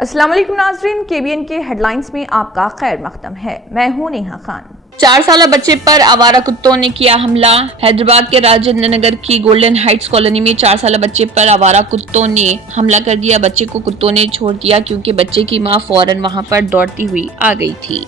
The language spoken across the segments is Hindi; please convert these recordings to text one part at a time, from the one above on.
अस्सलाम वालेकुम नाज़रीन, केबीएन के हेडलाइंस में आपका खैर मकदम है। मैं हूं नेहा खान। 4 साल बच्चे पर आवारा कुत्तों ने किया हमला। हैदराबाद के राजेंद्र नगर की गोल्डन हाइट्स कॉलोनी में 4 साल बच्चे पर आवारा कुत्तों ने हमला कर दिया। बच्चे को कुत्तों ने छोड़ दिया क्योंकि बच्चे की मां फौरन वहां पर दौड़ती हुई आ गई थी।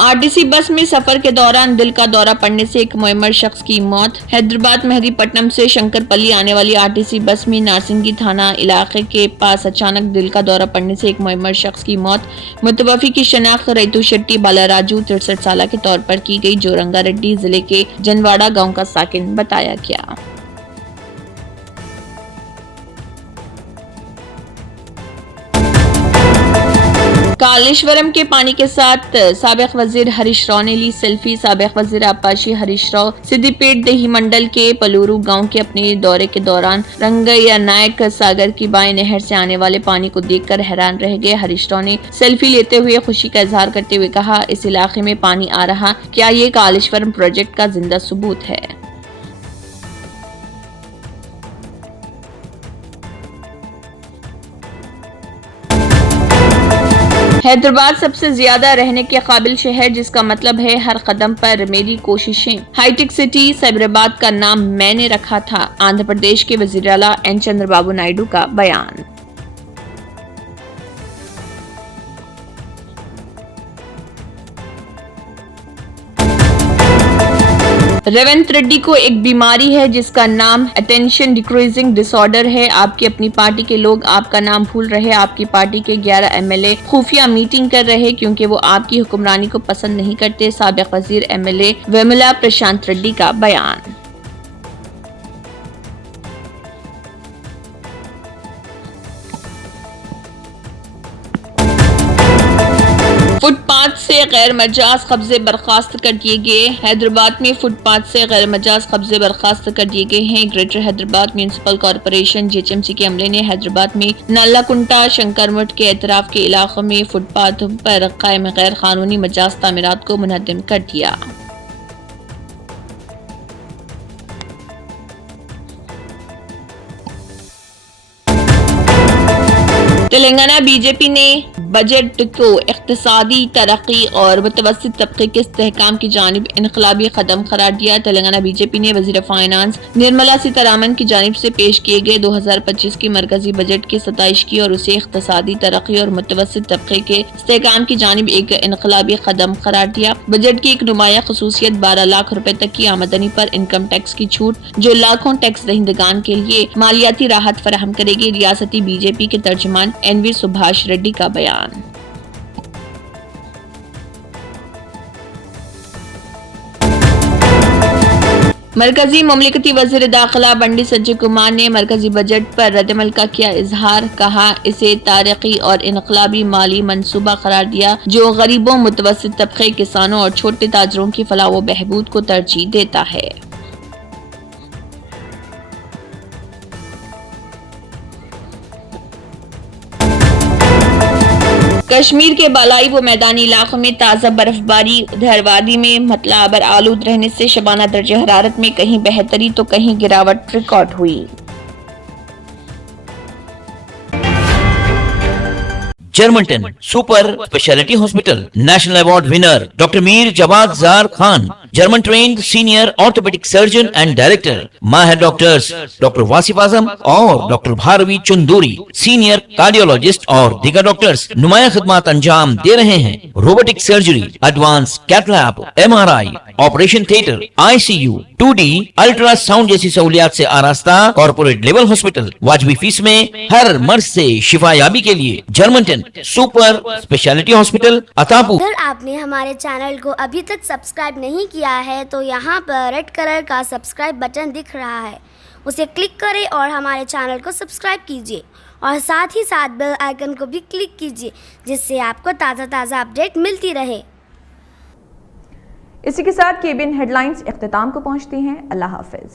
आरटीसी बस में सफर के दौरान दिल का दौरा पड़ने से एक मुअम्मर शख्स की मौत। हैदराबाद मेहदीपट्टनम से शंकरपल्ली आने वाली आरटीसी बस में नारसिंगी थाना इलाके के पास अचानक दिल का दौरा पड़ने से एक मुअम्मर शख्स की मौत। मुतवफ़ी की शनाख्त रैतू शेट्टी बालाराजू 63 साल के तौर पर की गई, जो रंगारेड्डी जिले के जनवाड़ा गाँव का साकिन बताया गया। कालेश्वरम के पानी के साथ साबिक वजीर हरीश राव ने ली सेल्फी। साबिक वजीर आपाशी हरीश राव सिद्दीपेट देही मंडल के पलूरू गांव के अपने दौरे के दौरान रंगैया नायक सागर की बाएं नहर से आने वाले पानी को देखकर हैरान रह गए। हरीश राव ने सेल्फी लेते हुए खुशी का इजहार करते हुए कहा, इस इलाके में पानी आ रहा, क्या ये कालेश्वरम प्रोजेक्ट का जिंदा सबूत है। हैदराबाद सबसे ज्यादा रहने के काबिल शहर, जिसका मतलब है हर कदम पर मेरी कोशिशें। हाईटेक सिटी साइबराबाद का नाम मैंने रखा था। आंध्र प्रदेश के वजीर आला एन चंद्रबाबू नायडू का बयान। रेवंत रेड्डी को एक बीमारी है जिसका नाम अटेंशन डिक्रीजिंग डिसऑर्डर है। आपकी अपनी पार्टी के लोग आपका नाम भूल रहे। आपकी पार्टी के 11 एमएलए खुफिया मीटिंग कर रहे क्योंकि वो आपकी हुक्मरानी को पसंद नहीं करते। साबिक वजीर एमएलए वेमुला प्रशांत रेड्डी का बयान। फुटपाथ से गैर मजाज कब्जे बर्खास्त कर दिए गए। हैदराबाद में फुटपाथ से गैर मजाज कब्जे बर्खास्त कर दिए गए हैं। Greater Hyderabad municipal corporation JHMC के अमले ने हैदराबाद में नालाकुंटा शंकरमठ के एतराफ के इलाकों में फुटपाथ पर कायम गैर कानूनी मजाज तामीरात को मुनहदम कर दिया। तेलंगाना बीजेपी ने बजट को इक्तिसादी तरक्की और मुतवस्सित तबके के इस्तेहकाम की जानिब इनकलाबी कदम करार दिया। तेलंगाना बीजेपी ने वजीर फाइनेंस निर्मला सीतारामन की जानिब से पेश किए गए 2025 की मरकजी बजट की सताइश की और उसे इक्तिसादी तरक्की और मुतवस्सित तबके के इस्तेहकाम की जानिब एक इनकलाबी कदम करार दिया। बजट की एक नुमाया खसूसियत 12 लाख रुपए तक की आमदनी पर इनकम टैक्स की छूट, जो लाखों टैक्स दहिंदगान के लिए मालियाती राहत फराहम करेगी। रियासती बीजेपी के तर्जुमान एनवी सुभाष रेड्डी का बयान। मरकजी ममलिकती वजीर दाखिला बंडी संजय कुमार ने मरकजी बजट पर रद्दमल का किया इजहार। कहा, इसे तारीखी और इनकलाबी माली मंसूबा करार दिया जो गरीबों, मुतवस्सित तबके, किसानों और छोटे ताजरों की फलाह व बहबूद को तरजीह देता है। कश्मीर के बालाई व मैदानी इलाकों में ताज़ा बर्फबारी। उधर वादी में मतला अबर आलूद रहने से शबाना दर्जे हरारत में कहीं बेहतरी तो कहीं गिरावट रिकॉर्ड हुई। Germanten super speciality hospital national award winner doctor Mir Jawad Jar Khan, German trained senior orthopaedic surgeon and director. माहिर डॉक्टर्स डॉक्टर वासिफ आजम और doctor Bharvi Chanduri, senior cardiologist और दीगर डॉक्टर्स नुमाया खिदमत अंजाम दे रहे हैं। Robotic surgery, advance cath lab, MRI, operation theatre, ICU, 2D ultrasound जैसी सहूलियात से आरास्ता कॉर्पोरेट लेवल हॉस्पिटल। वाजबी फीस में हर मर्ज से शिफायाबी के लिए जर्मनटन सुपर स्पेशलिटी हॉस्पिटल अतापू। अगर आपने हमारे चैनल को अभी तक सब्सक्राइब नहीं किया है तो यहाँ पर रेड कलर का सब्सक्राइब बटन दिख रहा है, उसे क्लिक करें और हमारे चैनल को सब्सक्राइब कीजिए और साथ ही साथ बेल आइकन को भी क्लिक कीजिए, जिससे आपको ताज़ा अपडेट मिलती रहे। इसी के साथ केबीएन हेडलाइंस इख्तिताम को पहुंचती हैं। अल्लाह हाफिज।